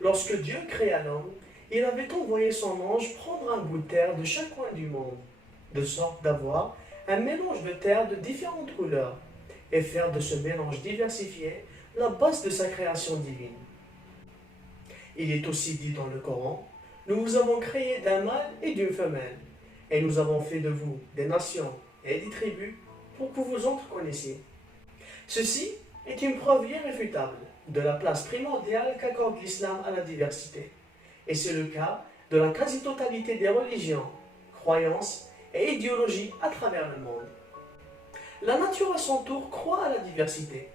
Lorsque Dieu créa l'homme, il avait envoyé son ange prendre un bout de terre de chaque coin du monde, de sorte d'avoir un mélange de terre de différentes couleurs, et faire de ce mélange diversifié la base de sa création divine. Il est aussi dit dans le Coran, nous vous avons créé d'un mâle et d'une femelle, et nous avons fait de vous des nations et des tribus pour que vous entre connaissiez. Ceci est une preuve irréfutable de la place primordiale qu'accorde l'islam à la diversité. Et c'est le cas de la quasi-totalité des religions, croyances et idéologies à travers le monde. La nature à son tour croit à la diversité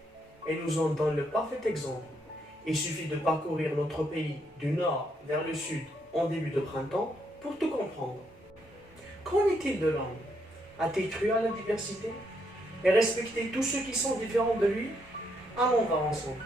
et nous en donne le parfait exemple. Il suffit de parcourir notre pays du nord vers le sud en début de printemps pour tout comprendre. Qu'en est-il de l'homme? A-t-il cru à la diversité et respecté tous ceux qui sont différents de lui? Allons voir ensemble.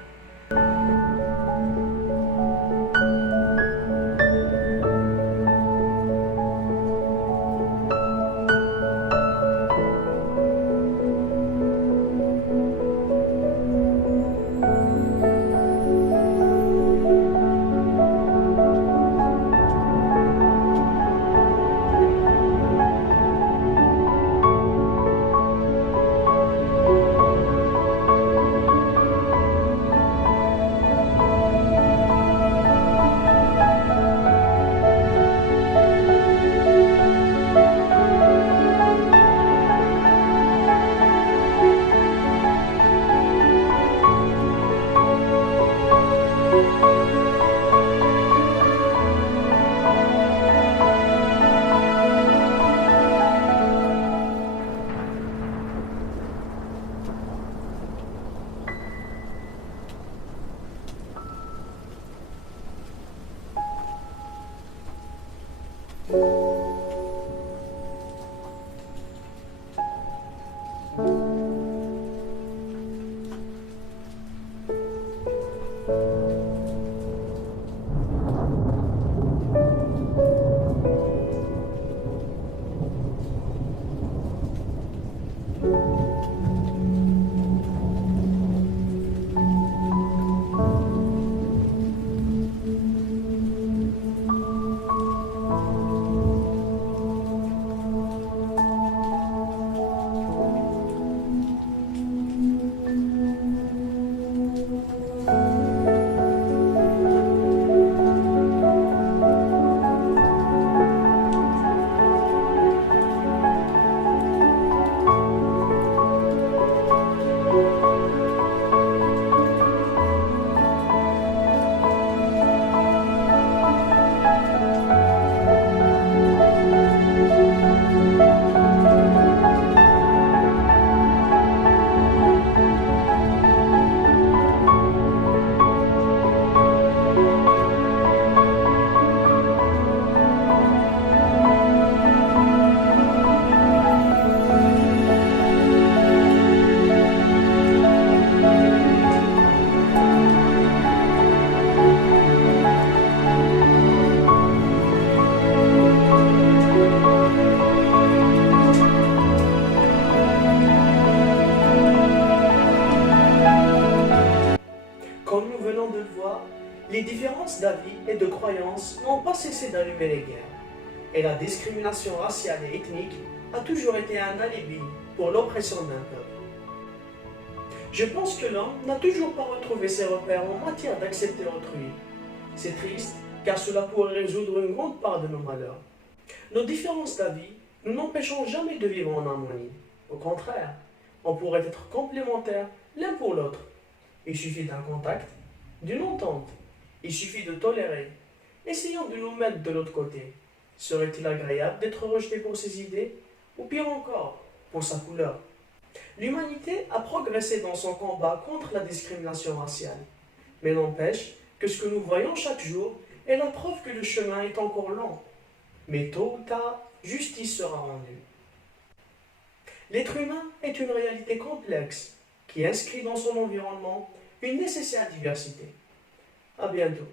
Comme nous venons de le voir, les différences d'avis et de croyances n'ont pas cessé d'allumer les guerres. Et la discrimination raciale et ethnique a toujours été un alibi pour l'oppression d'un peuple. Je pense que l'homme n'a toujours pas retrouvé ses repères en matière d'accepter autrui. C'est triste, car cela pourrait résoudre une grande part de nos malheurs. Nos différences d'avis nous n'empêcheront jamais de vivre en harmonie. Au contraire, on pourrait être complémentaires l'un pour l'autre. Il suffit d'un contact, d'une entente. Il suffit de tolérer. Essayons de nous mettre de l'autre côté. Serait-il agréable d'être rejeté pour ses idées, ou pire encore, pour sa couleur? L'humanité a progressé dans son combat contre la discrimination raciale. Mais n'empêche que ce que nous voyons chaque jour est la preuve que le chemin est encore long. Mais tôt ou tard, justice sera rendue. L'être humain est une réalité complexe qui inscrit dans son environnement une nécessaire diversité. À bientôt.